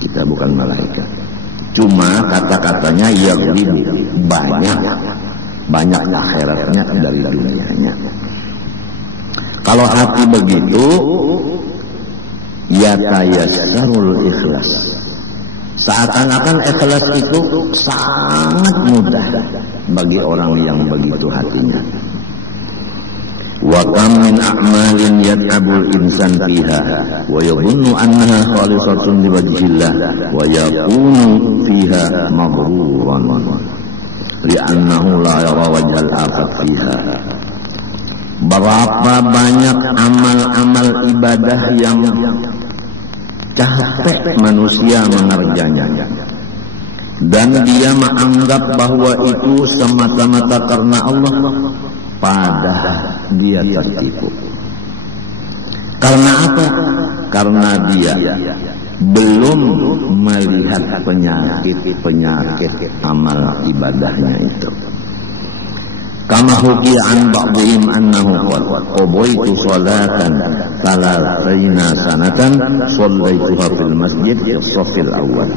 Kita bukan malaikat. Cuma kata-katanya yang lebih banyak akhiratnya dari dunianya. Kalau hati begitu, ya tayassarul ikhlas. Seakan-akan ikhlas itu sangat mudah bagi orang yang begitu hatinya. Wa kam min a'malin yat'abul insan fiha wa yadhunnu annaha khalisatun liwajhillah wa yakunu fiha maghruran li'annahu la yara wajhal akhir fiha. Berapa banyak amal-amal ibadah yang capek manusia mengerjanya dan dia menganggap bahwa itu semata-mata karena Allah, padahal dia tertipu. Karena apa? Karena dia belum melihat penyakit amal ibadahnya itu. Kama hukiya an ba'dihim annahu qadaitu salatan thalathina sanatan shallaituha fil masjid as-saffil awwal.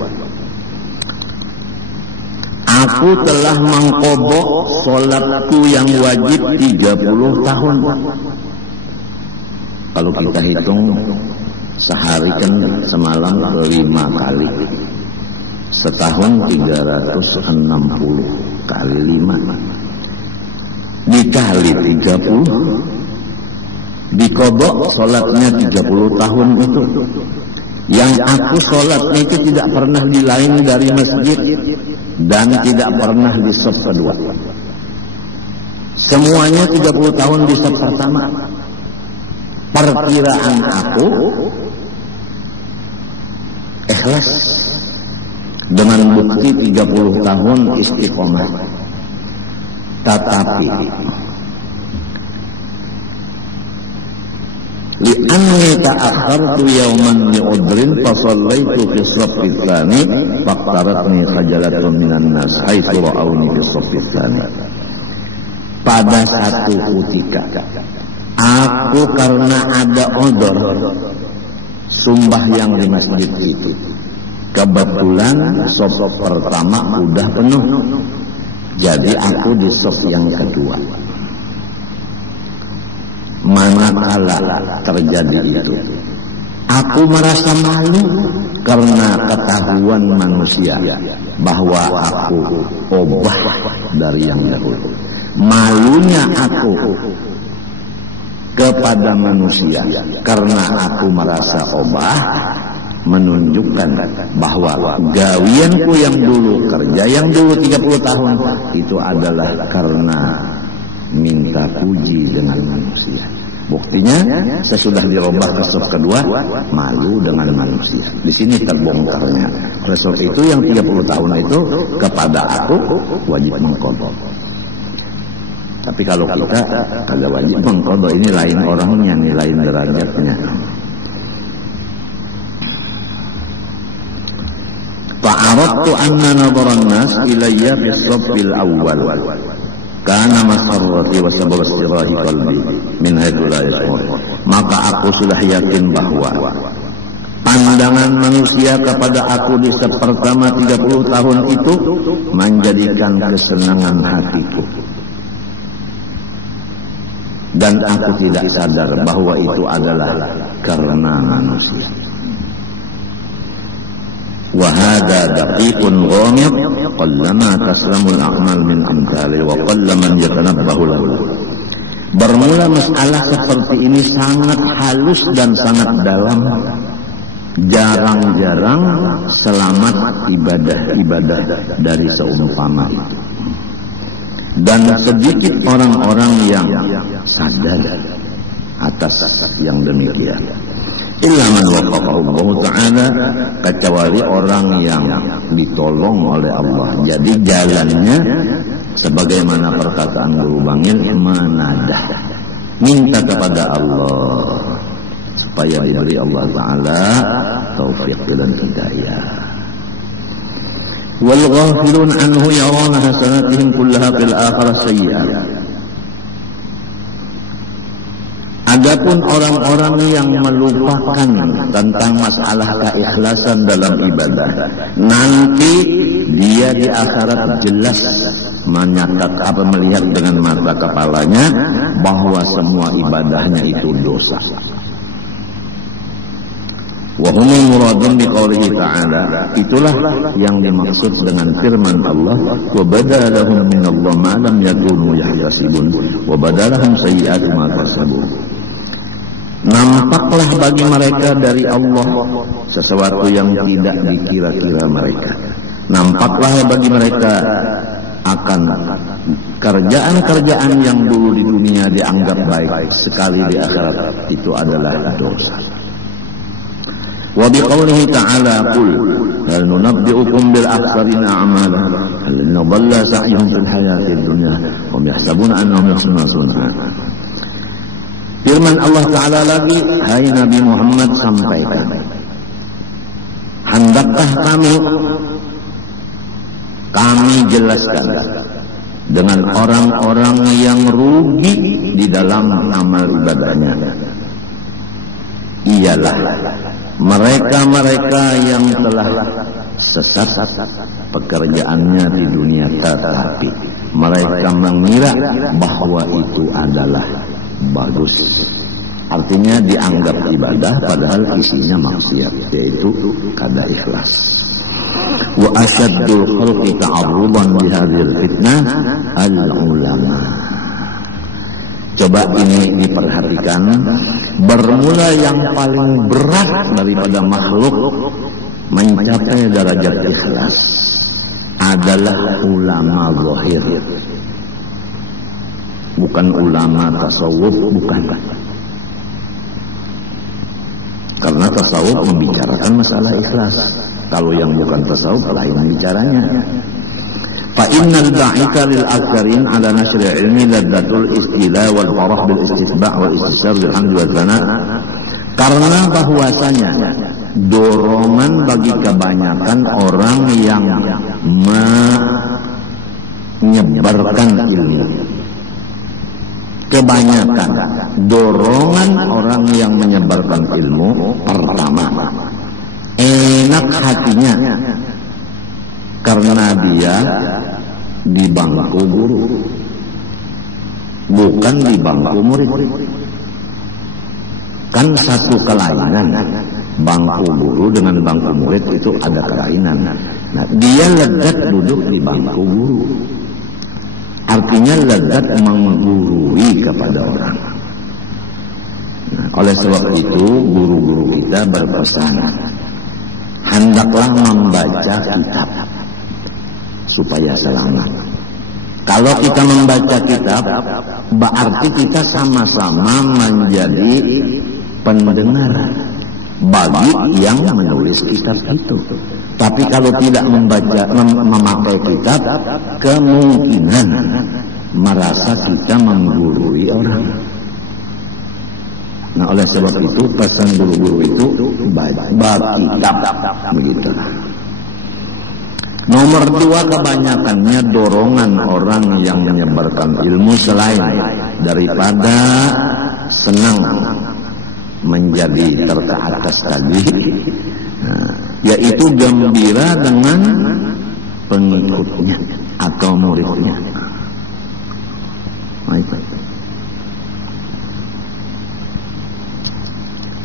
Aku telah mengqadha salatku yang wajib 30 tahun. Kalau kita hitung sehari kan semalam 5 kali. Setahun 360 kali 5. Dikali 30, dikodok sholatnya 30 tahun itu. Yang aku sholatnya itu tidak pernah di lain dari masjid dan tidak pernah di shaf kedua. Semuanya 30 tahun di shaf pertama. Perkiraan aku ikhlas dengan bukti 30 tahun istiqomah. Tetapi li'anni ta'akhartu yawman mi'udrin fasallaitu fi shaffi tsani faqtaratni khajalatun minan nas haitsu ra'awni fi shaffi tsani. Pada satu ketika aku karena ada odor sumbah yang di masjid itu, kebetulan shaf pertama udah penuh. Jadi aku di shaf yang kedua. Manakala terjadi itu, aku merasa malu karena ketahuan manusia bahwa aku obah dari yang dahulu. Malunya aku kepada manusia karena aku merasa obah, menunjukkan bahwa gawianku yang dulu, kerja yang dulu 30 tahun itu adalah karena minta puji dengan manusia. Buktinya sesudah dirubah ke sub kedua, malu dengan manusia. Di sini terbongkarnya. Oleh sebab itu yang 30 tahun itu kepada aku wajib mengqadha. Tapi kalau kita kagak wajib mengqadha, ini lain orangnya, nih lain derajatnya. Fa'aradtu anna nadharan nas ilayya fi as-saffil awwal kana masarrati wa sabab istirahi qalbi min haitsu la yash'ur. Maka aku sudah yakin bahwa pandangan manusia kepada aku di saf pertama 30 tahun itu menjadikan kesenangan hatiku, dan aku tidak sadar bahwa itu adalah karena manusia. Wahada daqiqun ghamid qallama taslamul a'mal min amthali wa qallaman yatanabbahu lahu. Bermula masalah seperti ini sangat halus dan sangat dalam. Jarang-jarang selamat ibadah-ibadah dari seumpama itu. Dan sedikit orang-orang yang sadar atas yang demikian. Illa man wafaqahu Allah Ta'ala, kecuali orang yang ditolong oleh Allah. Jadi jalannya sebagaimana perkataan Guru Bangil, menadah, minta kepada Allah supaya diberi Allah Ta'ala taufik dan hidayah. Wal ghafilun anhu yarana hasanatihim kullaha fil akhirah sayyi'ah. Adapun orang-orang yang melupakan tentang masalah keikhlasan dalam ibadah, nanti dia di akhirat jelas melihat dengan mata kepalanya bahwa semua ibadahnya itu dosa. Wa humul muradun biqaulihi ta'ala, itulah yang dimaksud dengan firman Allah, wa badalahum minallahi ma lam yakunu yahtasibun wa badalahum sayyi'atu ma kasabu. Nampaklah bagi mereka dari Allah sesuatu yang tidak dikira-kira mereka. Nampaklah bagi mereka akan kerjaan-kerjaan yang dulu di dunia dianggap baik, sekali di akhirat itu adalah dosa. Wa biqaulihi ta'ala qul hal nunabbi'ukum bil akhsarina a'mala alladhina dhalla sa'yuhum fil hayatid dunya wa yahsabuna annahum yuhsinuna sun'a. Firman Allah Ta'ala lagi, hai Nabi Muhammad, sampaikan, hendakkah kami jelaskan dengan orang-orang yang rugi di dalam amal ibadahnya. Ialah mereka-mereka yang telah sesat pekerjaannya di dunia, tetapi mereka mengira bahwa itu adalah bagus. Artinya dianggap ibadah padahal isinya maksiat, yaitu kada ikhlas. Wa asyaddul khalqi ta'arrudan li hadhil fitnah al-ulama. Coba ini diperhatikan, bermula yang paling berat daripada makhluk mencapai derajat ikhlas adalah ulama zahir. Bukan ulama tasawuf, bukan. Karena tasawuf membicarakan masalah ikhlas. Kalau yang bukan tasawuf lain bicaranya. Fa innal da'ika lil aktsarin ala nashri ilmi ladzatul istila wal farah bil istisba' wal istisar bil hamd wa thana. Karena bahwasanya dorongan bagi kebanyakan orang yang menyebarkan ilmu, kebanyakan dorongan orang yang menyebarkan ilmu, pertama enak hatinya karena dia di bangku guru, bukan di bangku murid. Kan satu kelainan. bangku guru dengan bangku murid itu ada kelainan. Nah, dia lezat duduk di bangku guru. Artinya lezat menggurui kepada orang. Nah, oleh sebab itu guru-guru kita berpesan, hendaklah membaca kitab supaya selamat. Kalau kita membaca kitab, berarti kita sama-sama menjadi pendengar bagi yang menulis kitab itu. Tapi kalau tidak memakai kitab, kemungkinan merasa kita menggurui orang. Nah, oleh sebab itu pesan guru-guru itu baca kitab, begitu. Nomor 2, kebanyakannya dorongan orang yang menyebarkan ilmu selain daripada senang menjadi terkeatas tadi, yaitu gembira dengan pengikutnya atau muridnya.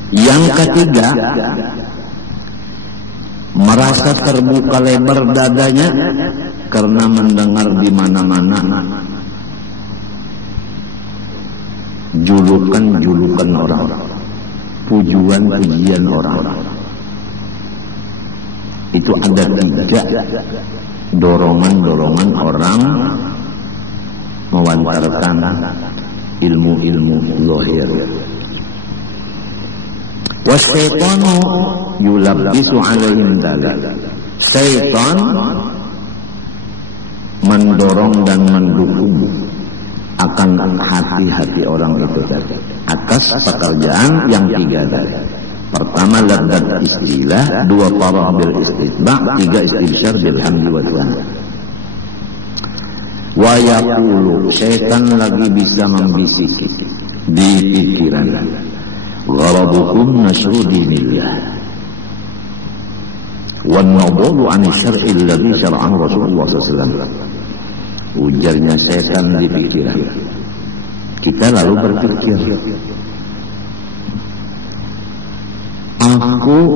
Yang ketiga, merasa terbuka lebar dadanya karena mendengar di mana-mana julukan-julukan orang, pujian-pujian orang. Itu ada 3 dorongan-dorongan orang mewancarkan ilmu-ilmu zahir. Wasyaitanu yulabbisu alaihim dzalik. Syaitan mendorong dan mendukung akan hati-hati orang itu atas pekerjaan yang 3 tadi. Pertama, ladzat istilah, 2, farah bil istitba', 3, istibsyar bil hamdi wa thana. Wa yaqulu, syaitan lagi bisa membisiki di pikiran, gharabukum nasru dinillah wan nadulu an syar'i alladhi syar'ahu Rasulullah SAW. Ujarnya setan di pikiran kita, lalu berpikir, aku